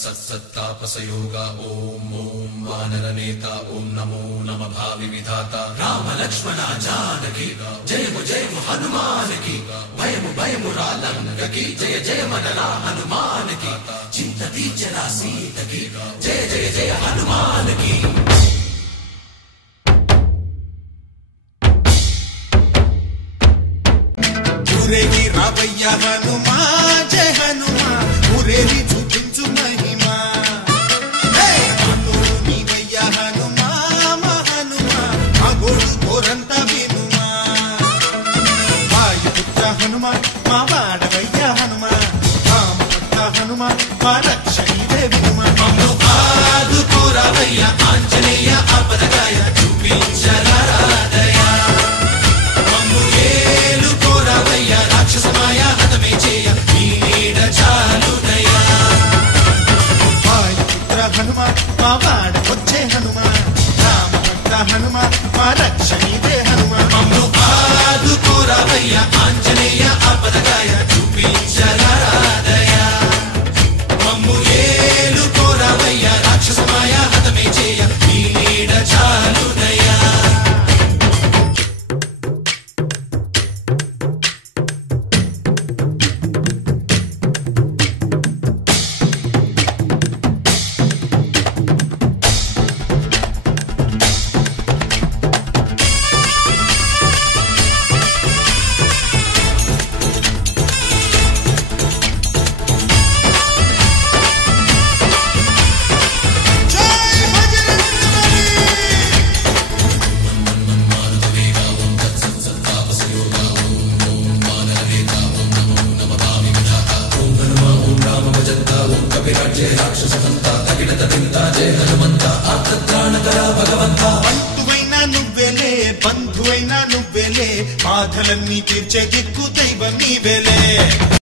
सत्तापसयोगा ओम ओम वानरनेता ओम नमो नमः भावि विधाता राम लक्ष्मण जानकी जय हनुमान की भयमु रालंक की जय जय मनला हनुमान की चिंतती जरा सीत की जय जय जय हनुमान की ఊరేగి రావయ్య హనుమా జయ హనుమా ఊరేగి చూపించు మహిమా నీవయ్య హనుమా మా హనుమా మా గోడు కోరంత వినుమా వాయుపుత్ర హనుమా మా వాడవయ్య హనుమా రామపుత్ర హనుమా మా రక్షణిదే వినుమా మమ్ము ఆదుకోరావయ్య ఆంజనేయ ఆపదగాయ చూపించరాదయ రాక్షసమాయ హతమే చేయ నీ నీడ చాలుదయా వాయుపుత్ర హనుమ మా వాడ వచ్చే హనుమ రామభక్త హనుమ మా రక్షణిదే హనుమ మమ్ము ఆదుకోరావయ్య ఆంజనేయ ఆపదగాయ చూపించరాదయ మమ్ము ఏలుకోరావయ్య రాక్షసమాయ హతమే చేయ నీ నీడ చాలుదయా బంధువైనా నువ్వేలే బాధలన్నీ తీర్చే దిక్కు దైవం